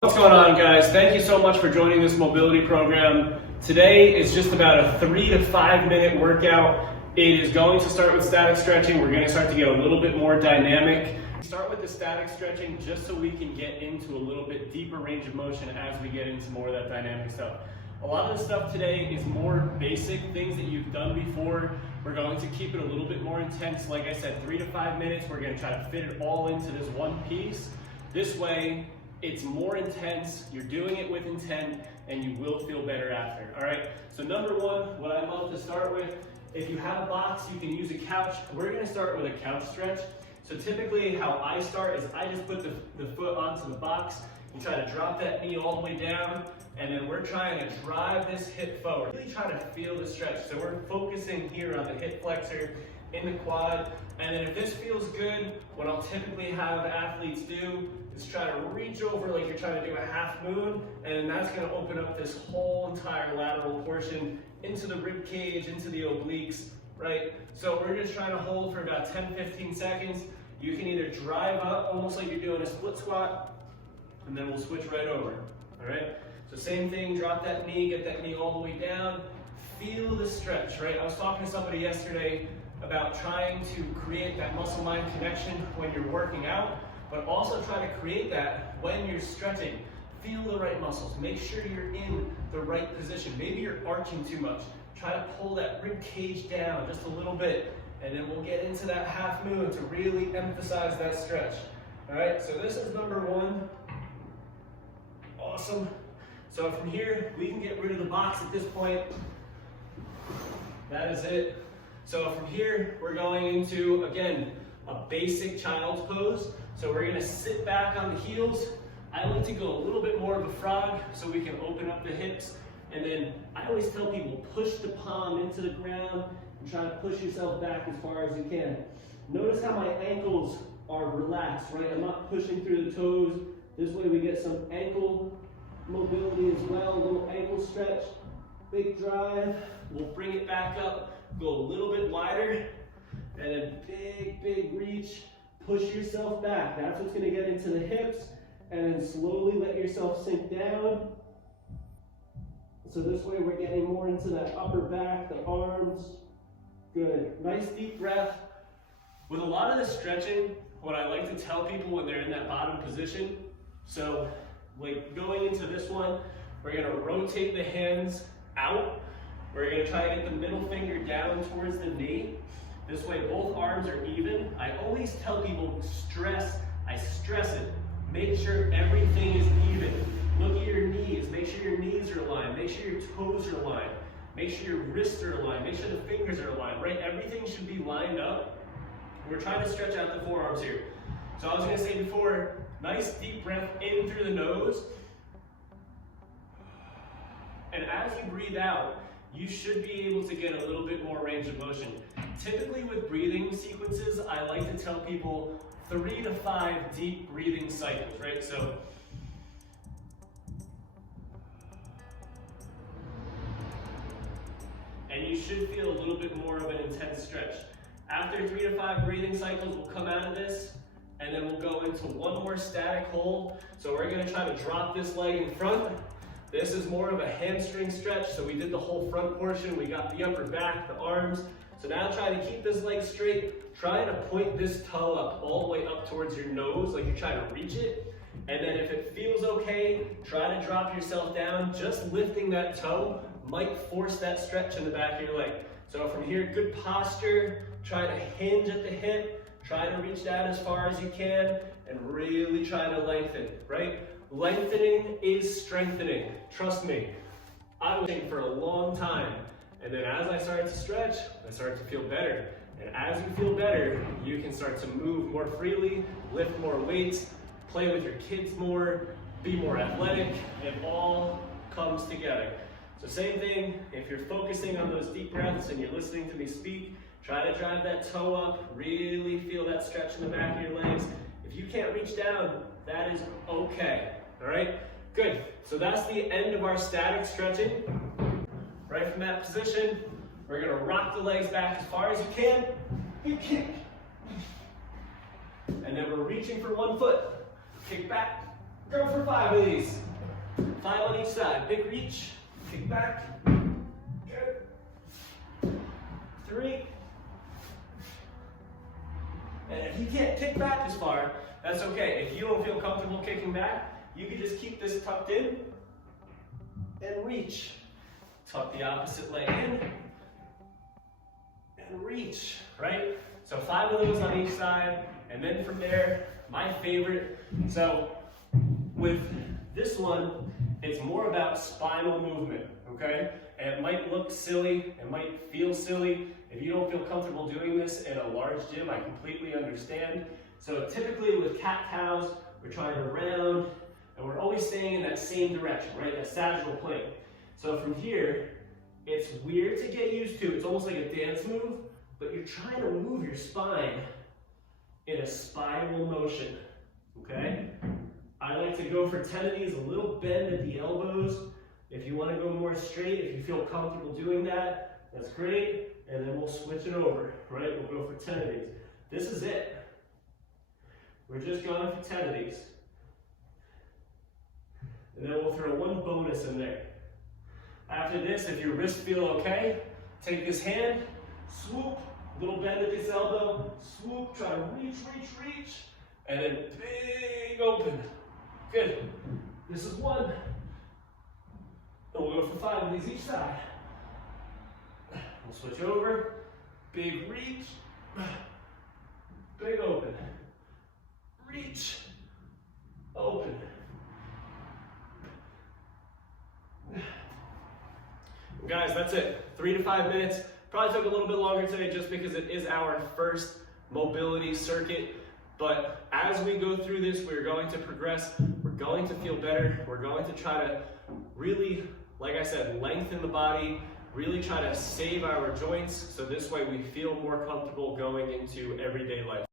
What's going on, guys? Thank you so much for joining this mobility program. Today is just about a 3 to 5 minute workout. It is going to start with static stretching. We're going to start to get a little bit more dynamic. Start with the static stretching just so we can get into a little bit deeper range of motion as we get into more of that dynamic stuff. A lot of the stuff today is more basic things that you've done before. We're going to keep it a little bit more intense. Like I said, 3 to 5 minutes. We're going to try to fit it all into this one piece. This way, it's more intense, you're doing it with intent, and you will feel better after, all right? So number one, what I love to start with, if you have a box, you can use a couch. We're gonna start with a couch stretch. So typically how I start is I just put the foot onto the box and try to drop that knee all the way down, and then we're trying to drive this hip forward. Really try to feel the stretch. So we're focusing here on the hip flexor, in the quad, and then if this feels good, what I'll typically have athletes do is try to reach over like you're trying to do a half moon, and then that's going to open up this whole entire lateral portion into the rib cage, into the obliques, right? So we're just trying to hold for about 10-15 seconds. You can either drive up almost like you're doing a split squat, and then we'll switch right over, all right? So same thing, drop that knee, get that knee all the way down, feel the stretch, right? I was talking to somebody yesterday about trying to create that muscle-mind connection when you're working out, but also try to create that when you're stretching. Feel the right muscles. Make sure you're in the right position. Maybe you're arching too much. Try to pull that rib cage down just a little bit, and then we'll get into that half moon to really emphasize that stretch. All right, so this is number one. Awesome. So from here, we can get rid of the box at this point. That is it. So from here, we're going into, again, a basic child's pose. So we're gonna sit back on the heels. I like to go a little bit more of a frog so we can open up the hips. And then I always tell people, push the palm into the ground and try to push yourself back as far as you can. Notice how my ankles are relaxed, right? I'm not pushing through the toes. This way we get some ankle mobility as well, a little ankle stretch. Big drive, we'll bring it back up. Go a little bit wider, and then big reach. Push yourself back. That's what's gonna get into the hips, and then slowly let yourself sink down. So this way we're getting more into that upper back, the arms. Good, nice deep breath. With a lot of the stretching, what I like to tell people when they're in that bottom position, so like going into this one, we're gonna rotate the hands out. We're gonna try to get the middle finger down towards the knee. This way both arms are even. I always tell people I stress it. Make sure everything is even. Look at your knees, make sure your knees are aligned. Make sure your toes are aligned. Make sure your wrists are aligned. Make sure the fingers are aligned, right? Everything should be lined up. We're trying to stretch out the forearms here. So I was gonna say before, nice deep breath in through the nose. And as you breathe out, you should be able to get a little bit more range of motion. Typically with breathing sequences, I like to tell people 3 to 5 deep breathing cycles, right? So, and you should feel a little bit more of an intense stretch. After 3 to 5 breathing cycles, we'll come out of this, and then we'll go into one more static hold. So we're gonna try to drop this leg in front. This is more of a hamstring stretch, so we did the whole front portion, we got the upper back, the arms. So now try to keep this leg straight, try to point this toe up, all the way up towards your nose, like you're trying to reach it. And then if it feels okay, try to drop yourself down. Just lifting that toe might force that stretch in the back of your leg. So from here, good posture, try to hinge at the hip, try to reach down as far as you can, and really try to lengthen, right? Lengthening is strengthening. Trust me. I was in for a long time, and then as I started to stretch, I started to feel better. And as you feel better, you can start to move more freely, lift more weights, play with your kids more, be more athletic. It all comes together. So same thing, if you're focusing on those deep breaths and you're listening to me speak, try to drive that toe up, really feel that stretch in the back of your legs. If you can't reach down, that is okay. All right, good. So that's the end of our static stretching. Right from that position, we're gonna rock the legs back as far as you can. Big kick. And then we're reaching for one foot. Kick back, Go for 5 of these. 5 on each side. Big reach. Kick back. Good. 3. And if you can't kick back as far, that's okay. If you don't feel comfortable kicking back, you can just keep this tucked in and reach. Tuck the opposite leg in and reach, right? So 5 of those on each side, and then from there, my favorite. So with this one, it's more about spinal movement, okay? And it might look silly, it might feel silly. If you don't feel comfortable doing this in a large gym, I completely understand. So typically with cat-cows, we're trying to round, and we're always staying in that same direction, right? That sagittal plane. So from here, it's weird to get used to. It's almost like a dance move, but you're trying to move your spine in a spiral motion, okay? I like to go for 10 of these, a little bend at the elbows. If you want to go more straight, if you feel comfortable doing that, that's great. And then we'll switch it over, right? We'll go for 10 of these. This is it. We're just going for 10 of these. And then we'll throw one bonus in there. After this, if your wrists feel okay, take this hand, swoop, little bend at this elbow, swoop, try to reach, and then big open. Good. This is 1. And we'll go for 5 of these each side. We'll switch over, big reach, big open, reach, open. Guys, that's it. 3 to 5 minutes. Probably took a little bit longer today just because it is our first mobility circuit. But as we go through this, we're going to progress. We're going to feel better. We're going to try to really, like I said, lengthen the body, really try to save our joints so this way we feel more comfortable going into everyday life.